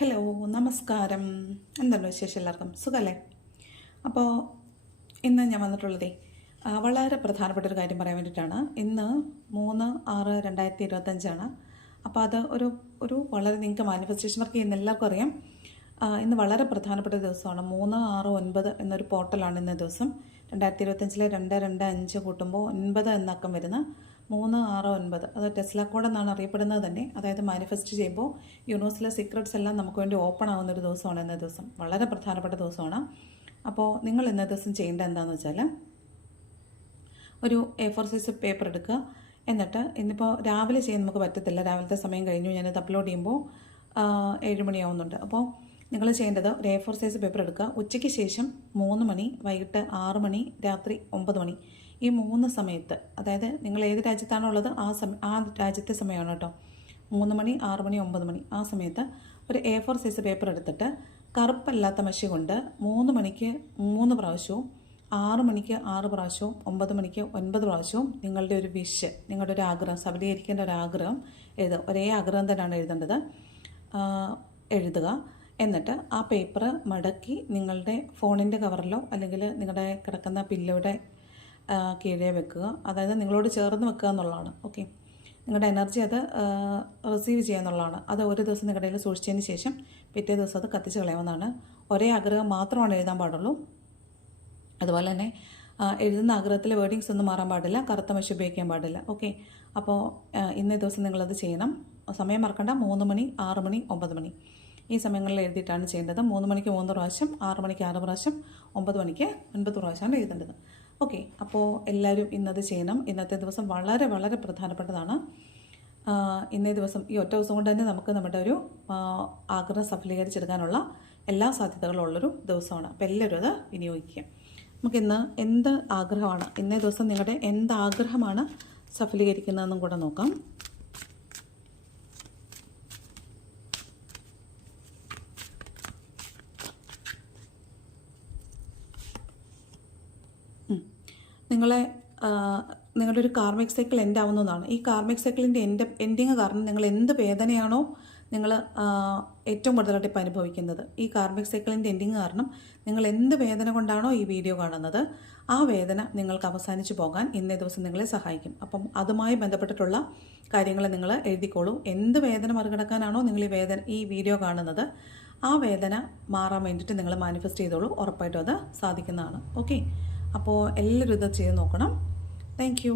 Hello, നമസ്കാരം. എന്തുണ്ട് വിശേഷം? എല്ലാവർക്കും സുഖമല്ലേ? അപ്പോൾ ഇന്ന് ഞാൻ വന്നിട്ടുള്ളതേ വളരെ പ്രധാനപ്പെട്ട ഒരു കാര്യം പറയാൻ വേണ്ടിയിട്ടാണ്. ഇന്ന് 3/6/2025 അപ്പോൾ അത് ഒരു വളരെ നിങ്ങൾക്ക് മാനിഫെസ്റ്റേഷൻ വർക്ക് ചെയ്യുന്ന എല്ലാവർക്കും അറിയാം. ഇന്ന് വളരെ പ്രധാനപ്പെട്ട ദിവസമാണ്. 369 എന്നൊരു പോർട്ടലാണ് ഇന്ന ദിവസം. 2025 225 കൂട്ടുമ്പോൾ 9 എന്നക്കം വരുന്ന 369. അത് ടെസ്ല കോഡ് എന്നാണ് അറിയപ്പെടുന്നത് തന്നെ. അതായത് മാനിഫെസ്റ്റ് ചെയ്യുമ്പോൾ യൂണിവേഴ്സിലെ സീക്രട്സ് എല്ലാം നമുക്ക് വേണ്ടി ഓപ്പൺ ആവുന്ന ഒരു ദിവസമാണ് ഇന്ന ദിവസം. വളരെ പ്രധാനപ്പെട്ട ദിവസമാണ്. അപ്പോൾ നിങ്ങൾ ഇന്ന ദിവസം ചെയ്യേണ്ടത് എന്താണെന്ന് വെച്ചാൽ, ഒരു A4 സൈസ് പേപ്പർ എടുക്കുക. എന്നിട്ട് ഇന്നിപ്പോൾ രാവിലെ ചെയ്യാൻ നമുക്ക് പറ്റത്തില്ല, രാവിലത്തെ സമയം കഴിഞ്ഞു. ഞാനത് അപ്ലോഡ് ചെയ്യുമ്പോൾ 7 മണിയാവുന്നുണ്ട്. അപ്പോൾ നിങ്ങൾ ചെയ്യേണ്ടത് ഒരു A4 സൈസ് പേപ്പർ എടുക്കുക. ഉച്ചയ്ക്ക് ശേഷം 3 മണി, വൈകിട്ട് 6 മണി, രാത്രി 9 മണി, ഈ 3 സമയത്ത്, അതായത് നിങ്ങൾ ഏത് രാജ്യത്താണോ ഉള്ളത് ആ രാജ്യത്തെ സമയമാണ് കേട്ടോ. 3 മണി, 6 മണി, 9 മണി ആ സമയത്ത് ഒരു A4 സൈസ് പേപ്പർ എടുത്തിട്ട് കറുപ്പല്ലാത്ത മഷി കൊണ്ട് 3 മണിക്ക് 3 പ്രാവശ്യവും, 6 മണിക്ക് 6 പ്രാവശ്യവും, 9 മണിക്ക് 9 പ്രാവശ്യവും നിങ്ങളുടെ ഒരു വിഷ്, നിങ്ങളുടെ ഒരു ആഗ്രഹം, സബലീകരിക്കേണ്ട ഒരു ആഗ്രഹം എഴുതുക. ഒരേ ആഗ്രഹം തന്നെയാണ് എഴുതേണ്ടത്. എഴുതുക. എന്നിട്ട് ആ പേപ്പർ മടക്കി നിങ്ങളുടെ ഫോണിൻ്റെ കവറിലോ അല്ലെങ്കിൽ നിങ്ങളുടെ കിടക്കുന്ന പില്ലോയുടെ കീഴേ വെക്കുക. അതായത് നിങ്ങളോട് ചേർന്ന് വെക്കുക എന്നുള്ളതാണ്. ഓക്കെ, നിങ്ങളുടെ എനർജി അത് റിസീവ് ചെയ്യുക എന്നുള്ളതാണ്. അത് ഒരു ദിവസം നിങ്ങളുടെ കയ്യിൽ സൂക്ഷിച്ചതിന് ശേഷം പിറ്റേ ദിവസം അത് കത്തിച്ച് കളയാവുന്നതാണ്. ഒരേ ആഗ്രഹം മാത്രമാണ് എഴുതാൻ പാടുള്ളൂ. അതുപോലെ തന്നെ എഴുതുന്ന ആഗ്രഹത്തിലെ വേർഡിങ്സ് ഒന്നും മാറാൻ പാടില്ല, കറുത്ത മഷി ഉപയോഗിക്കാൻ പാടില്ല. ഓക്കെ, അപ്പോൾ ഇന്നേ ദിവസം നിങ്ങളത് ചെയ്യണം. സമയം മറക്കണ്ട. 3 മണി, 6 മണി, 9 മണി ഈ സമയങ്ങളിൽ എഴുതിയിട്ടാണ് ചെയ്യേണ്ടത്. 3 മണിക്ക് 3 പ്രാവശ്യം, 6 മണിക്ക് 6 പ്രാവശ്യം, 9 മണിക്ക് 9 പ്രാവശ്യമാണ് എഴുതേണ്ടത്. ഓക്കെ, അപ്പോൾ എല്ലാവരും ഇന്നത് ചെയ്യണം. ഇന്നത്തെ ദിവസം വളരെ വളരെ പ്രധാനപ്പെട്ടതാണ്. ഇന്നേ ദിവസം, ഈ ഒറ്റ ദിവസം കൊണ്ട് തന്നെ നമുക്ക് നമ്മുടെ ഒരു ആഗ്രഹം സഫലീകരിച്ചെടുക്കാനുള്ള എല്ലാ സാധ്യതകളും ഉള്ളൊരു ദിവസമാണ്. അപ്പോൾ എല്ലാവരും അത് വിനിയോഗിക്കുക. നമുക്കിന്ന് എന്ത് ആഗ്രഹമാണ്, ഇന്നേ ദിവസം നിങ്ങളുടെ എന്ത് ആഗ്രഹമാണ് സഫലീകരിക്കുന്നതെന്നും കൂടെ നോക്കാം. നിങ്ങളുടെ ഒരു കാർമിക് സൈക്കിൾ എൻഡ് ആവുന്നതാണ്. ഈ കാർമിക് സൈക്കിളിൻ്റെ എൻഡിങ് കാരണം നിങ്ങൾ എന്ത് വേദനയാണോ നിങ്ങൾ ഏറ്റവും കൂടുതലായിട്ട് ഇപ്പോൾ അനുഭവിക്കുന്നത്, ഈ കാർമിക് സൈക്കിളിൻ്റെ എൻഡിങ് കാരണം നിങ്ങൾ എന്ത് വേദന കൊണ്ടാണോ ഈ വീഡിയോ കാണുന്നത്, ആ വേദന നിങ്ങൾക്ക് അവസാനിച്ച് പോകാൻ ഇന്നേ ദിവസം നിങ്ങളെ സഹായിക്കും. അപ്പം അതുമായി ബന്ധപ്പെട്ടിട്ടുള്ള കാര്യങ്ങൾ നിങ്ങൾ എഴുതിക്കോളൂ. എന്ത് വേദന മറികടക്കാനാണോ നിങ്ങൾ ഈ വീഡിയോ കാണുന്നത്, ആ വേദന മാറാൻ വേണ്ടിയിട്ട് നിങ്ങൾ മാനിഫെസ്റ്റ് ചെയ്തോളൂ. ഉറപ്പായിട്ടും അത് സാധിക്കുന്നതാണ്. ഓക്കെ, അപ്പോൾ എല്ലാവരും ഇത് ചെയ്ത് നോക്കണം. Thank you.